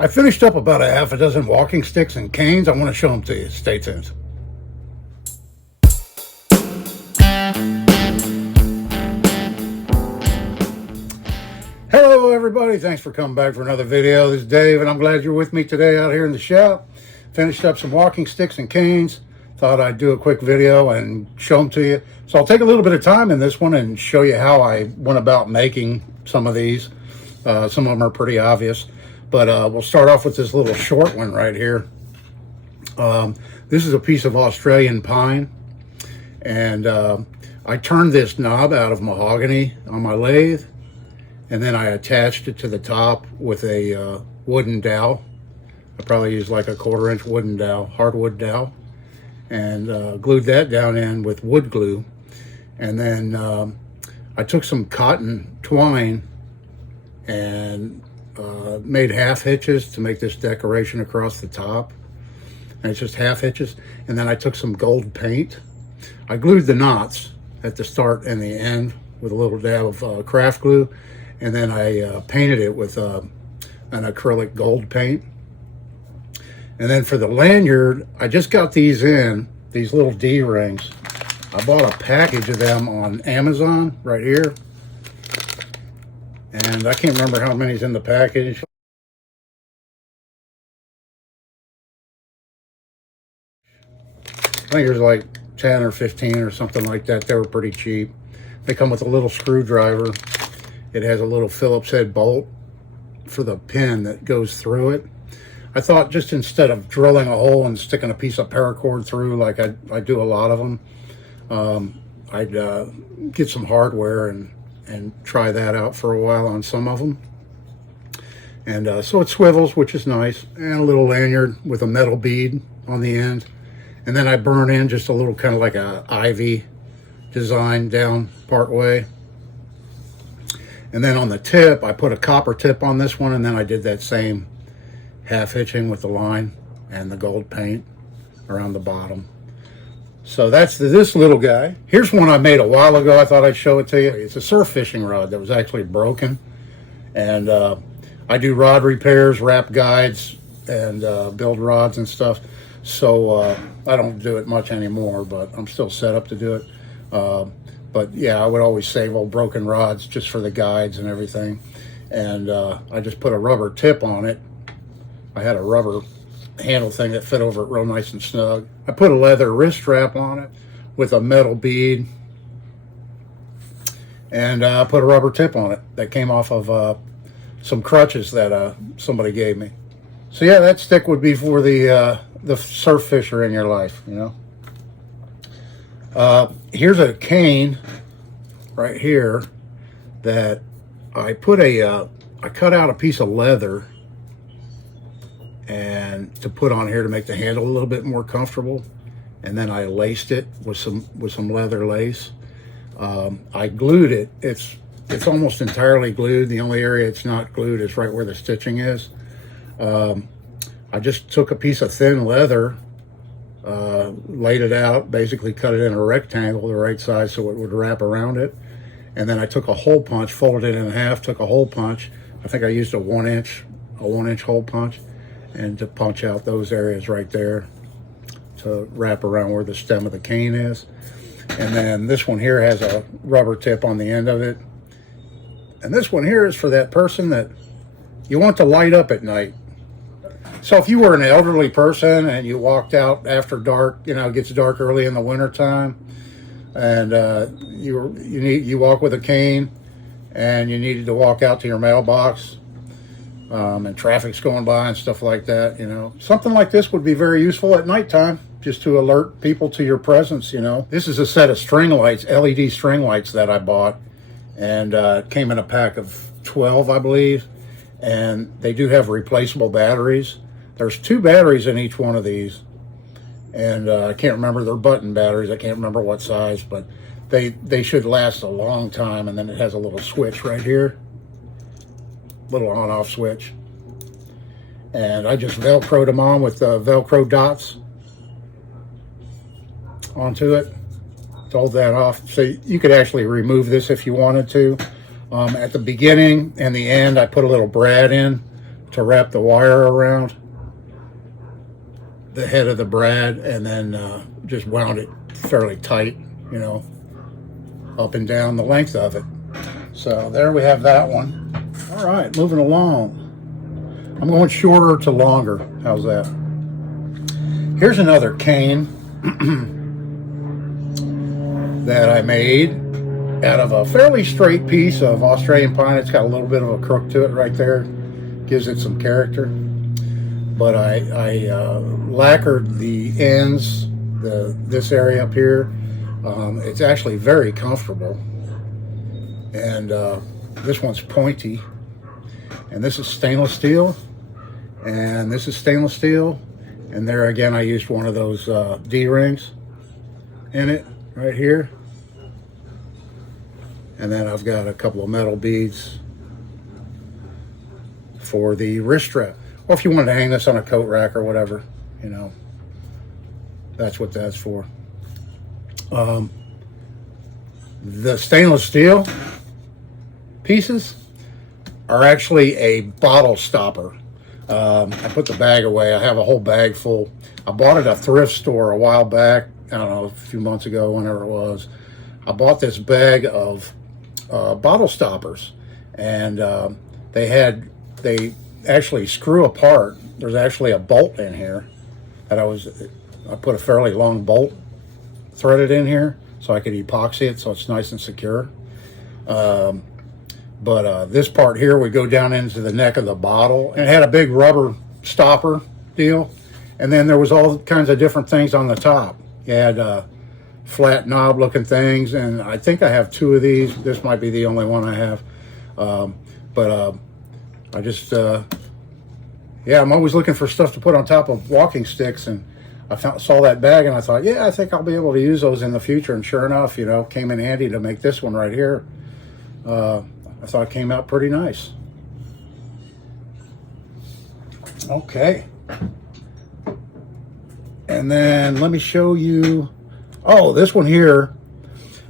I finished up about a half a dozen walking sticks and canes. I want to show them to you. Stay tuned. Hello everybody, thanks for coming back for another video. This is Dave and I'm glad you're with me today out here in the shop. Finished up some walking sticks and canes. Thought I'd do a quick video and show them to you. So I'll take a little bit of time in this one and show you how I went about making some of these. Some of them are pretty obvious. But we'll start off with this little short one right here. This is a piece of Australian pine. And I turned this knob out of mahogany on my lathe. And then I attached it to the top with a wooden dowel. I probably used like a 1/4 inch wooden dowel, hardwood dowel. And glued that down in with wood glue. And then I took some cotton twine and made half hitches to make this decoration across the top. And it's just half hitches. And then I took some gold paint. I glued the knots at the start and the end with a little dab of craft glue. And then I painted it with an acrylic gold paint. And then for the lanyard, I just got these little D-rings. I bought a package of them on Amazon right here. And I can't remember how many's in the package. I think there's like 10 or 15 or something like that. They were pretty cheap. They come with a little screwdriver. It has a little Phillips head bolt for the pin that goes through it. I thought just instead of drilling a hole and sticking a piece of paracord through like I do a lot of them, I'd get some hardware and try that out for a while on some of them. And so it swivels, which is nice, and a little lanyard with a metal bead on the end. And then I burn in just a little kind of like a ivy design down part way. And then on the tip, I put a copper tip on this one, and then I did that same half hitching with the line and the gold paint around the bottom. So that's this little guy. Here's one I made a while ago. I thought I'd show it to you. It's a surf fishing rod that was actually broken. And I do rod repairs, wrap guides, and build rods and stuff. So I don't do it much anymore, but I'm still set up to do it. But yeah, I would always save old broken rods just for the guides and everything. And I just put a rubber tip on it. I had a rubber handle thing that fit over it real nice and snug. I put a leather wrist strap on it with a metal bead. And I put a rubber tip on it that came off of some crutches that somebody gave me. So yeah, that stick would be for the surf fisher in your life, you know. Here's a cane right here that I put I cut out a piece of leather and to put on here to make the handle a little bit more comfortable. And then I laced it with some leather lace. I glued it. It's almost entirely glued. The only area it's not glued is right where the stitching is. I just took a piece of thin leather, laid it out, basically cut it in a rectangle, the right size so it would wrap around it. And then I took a hole punch, folded it in half, took a hole punch. I think I used a 1-inch hole punch, and to punch out those areas right there to wrap around where the stem of the cane is. And then this one here has a rubber tip on the end of it. And this one here is for that person that you want to light up at night. So if you were an elderly person and you walked out after dark, you know, it gets dark early in the wintertime, and you walk with a cane and you needed to walk out to your mailbox, and traffic's going by and stuff like that, you know. Something like this would be very useful at nighttime, just to alert people to your presence, you know. This is a set of string lights, LED string lights that I bought, and it came in a pack of 12, I believe, and they do have replaceable batteries. There's 2 batteries in each one of these, and I can't remember, they're button batteries. I can't remember what size, but they should last a long time. And then it has a little switch right here, little on-off switch, and I just Velcroed them on with Velcro dots onto it to hold that off. So you could actually remove this if you wanted to. At the beginning and the end, I put a little brad in to wrap the wire around the head of the brad, and then just wound it fairly tight, you know, up and down the length of it. So there we have that one. All right, moving along. I'm going shorter to longer. How's that? Here's another cane that I made out of a fairly straight piece of Australian pine. It's got a little bit of a crook to it right there. Gives it some character. But I lacquered the ends, this area up here. It's actually very comfortable. And this one's pointy. And this is stainless steel. And this is stainless steel. And there again, I used one of those D-rings in it right here. And then I've got a couple of metal beads for the wrist strap. Or if you wanted to hang this on a coat rack or whatever, you know, that's what that's for. The stainless steel pieces are actually a bottle stopper. I put the bag away. I have a whole bag full. I bought it at a thrift store a while back. I don't know, a few months ago, whenever it was. I bought this bag of bottle stoppers, and they actually screw apart. There's actually a bolt in here that I put a fairly long bolt threaded in here so I could epoxy it so it's nice and secure. But this part here would go down into the neck of the bottle, and it had a big rubber stopper deal, and then there was all kinds of different things on the top. You had flat knob looking things, and I think I have two of these. This might be the only one I have. I just yeah, I'm always looking for stuff to put on top of walking sticks, and I saw that bag and I thought, yeah, I think I'll be able to use those in the future. And sure enough, you know, came in handy to make this one right here. I thought it came out pretty nice. Okay. And then let me show you, oh, this one here.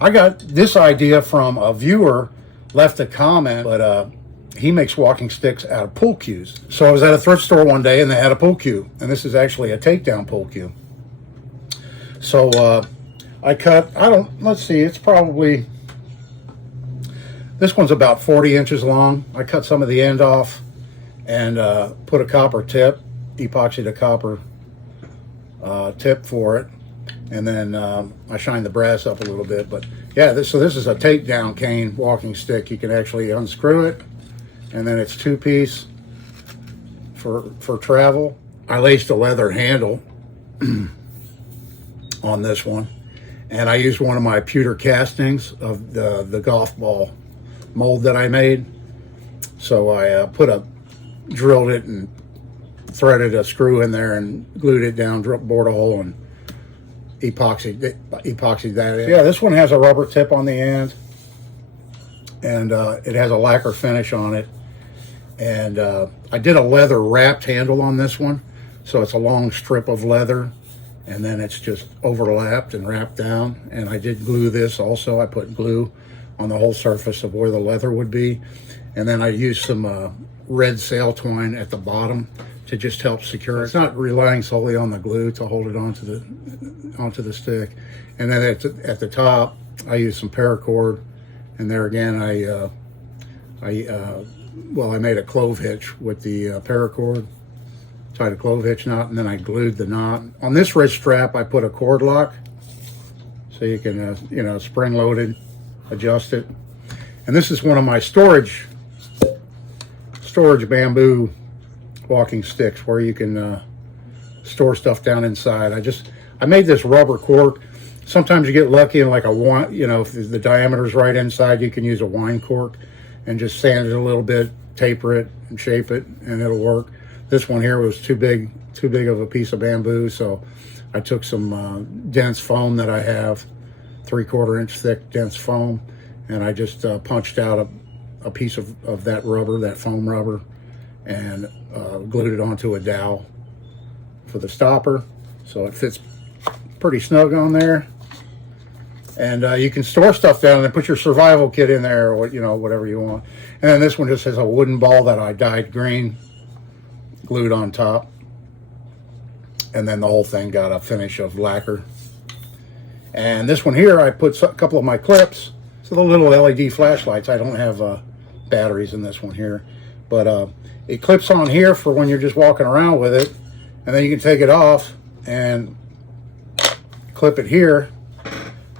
I got this idea from a viewer, left a comment, but he makes walking sticks out of pool cues. So I was at a thrift store one day and they had a pool cue, and this is actually a Takedown pool cue. So I cut, let's see, it's probably, this one's about 40 inches long. I cut some of the end off and put a copper tip, epoxied a copper tip for it, and then I shined the brass up a little bit. But yeah, so this is a Takedown cane walking stick. You can actually unscrew it, and then it's two-piece for travel. I laced a leather handle on this one, and I used one of my pewter castings of the golf ball mold that I made. So I drilled it and threaded a screw in there and glued it down, bored a hole, and epoxied that in. Yeah, this one has a rubber tip on the end, and it has a lacquer finish on it. And I did a leather wrapped handle on this one, so it's a long strip of leather, and then it's just overlapped and wrapped down. And I did glue this also. I put glue on the whole surface of where the leather would be, and then I used some red sail twine at the bottom to just help secure it. It's not relying solely on the glue to hold it onto the stick. And then at the top, I used some paracord, and there again, I made a clove hitch with the paracord, tied a clove hitch knot, and then I glued the knot. On this wrist strap, I put a cord lock, so you can, spring loaded, adjust it. And this is one of my storage bamboo walking sticks where you can store stuff down inside. I made this rubber cork. Sometimes you get lucky and like a wine, if the diameter's right inside, you can use a wine cork and just sand it a little bit, taper it and shape it, and it'll work. This one here was too big of a piece of bamboo, so I took some dense foam that I have, 3/4 inch thick dense foam, and I just punched out a piece of that rubber, that foam rubber, and glued it onto a dowel for the stopper, so it fits pretty snug on there. And you can store stuff down and put your survival kit in there, or whatever you want. And then this one just has a wooden ball that I dyed green, glued on top. And then the whole thing got a finish of lacquer. And this one here, I put a couple of my clips. So the little LED flashlights. I don't have batteries in this one here. But it clips on here for when you're just walking around with it. And then you can take it off and clip it here,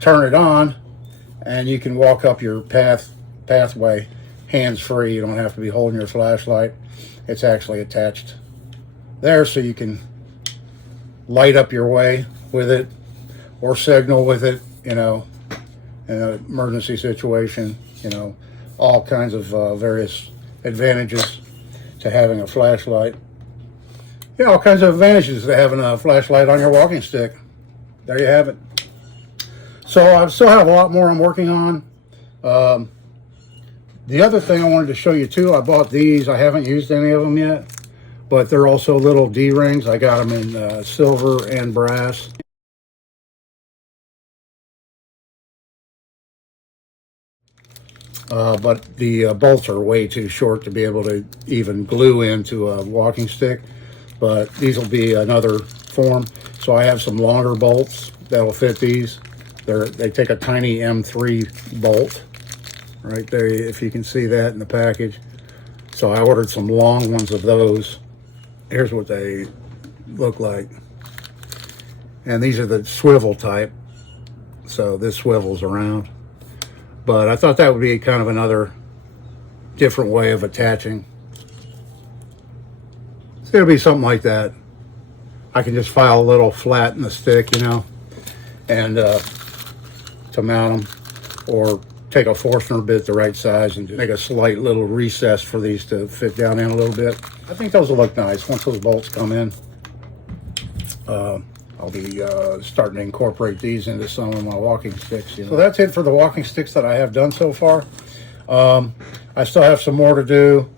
turn it on, and you can walk up your pathway hands-free. You don't have to be holding your flashlight. It's actually attached there, so you can light up your way with it or signal with it, you know, in an emergency situation, you know, all kinds of various advantages to having a flashlight. Yeah, all kinds of advantages to having a flashlight on your walking stick. There you have it. So I still have a lot more I'm working on. The other thing I wanted to show you too, I bought these. I haven't used any of them yet, but they're also little D-rings. I got them in silver and brass. But the bolts are way too short to be able to even glue into a walking stick. But these will be another form. So I have some longer bolts that'll fit these. They take a tiny M3 bolt right there, if you can see that in the package. So I ordered some long ones of those. Here's what they look like. And these are the swivel type. So this swivels around. But I thought that would be kind of another different way of attaching. It's going to be something like that. I can just file a little flat in the stick, you know, and to mount them, or take a Forstner bit the right size and make a slight little recess for these to fit down in a little bit. I think those will look nice once those bolts come in. I'll be starting to incorporate these into some of my walking sticks. You know? So that's it for the walking sticks that I have done so far. I still have some more to do.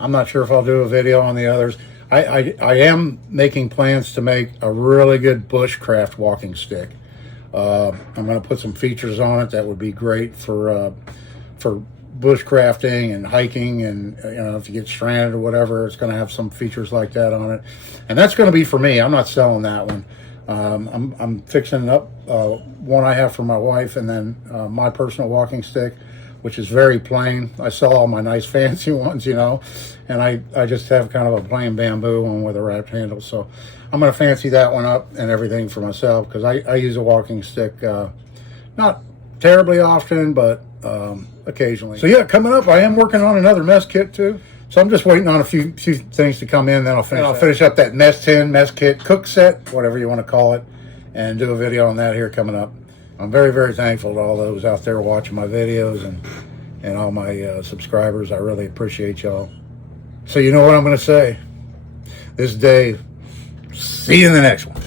I'm not sure if I'll do a video on the others. I am making plans to make a really good bushcraft walking stick. I'm going to put some features on it that would be great for bushcrafting and hiking, and you know, if you get stranded or whatever, it's going to have some features like that on it. And that's going to be for me. I'm not selling that one. I'm fixing up one I have for my wife, and then my personal walking stick, which is very plain. I sell all my nice fancy ones, you know, and I just have kind of a plain bamboo one with a wrapped handle. So I'm going to fancy that one up and everything for myself, because I use a walking stick not terribly often, but occasionally. So yeah, coming up, I am working on another mess kit too. So I'm just waiting on a few things to come in, then I'll finish up that mess tin, mess kit, cook set, whatever you want to call it, and do a video on that here coming up. I'm very, very thankful to all those out there watching my videos and all my subscribers. I really appreciate y'all. So you know what I'm going to say. This is Dave. See you in the next one.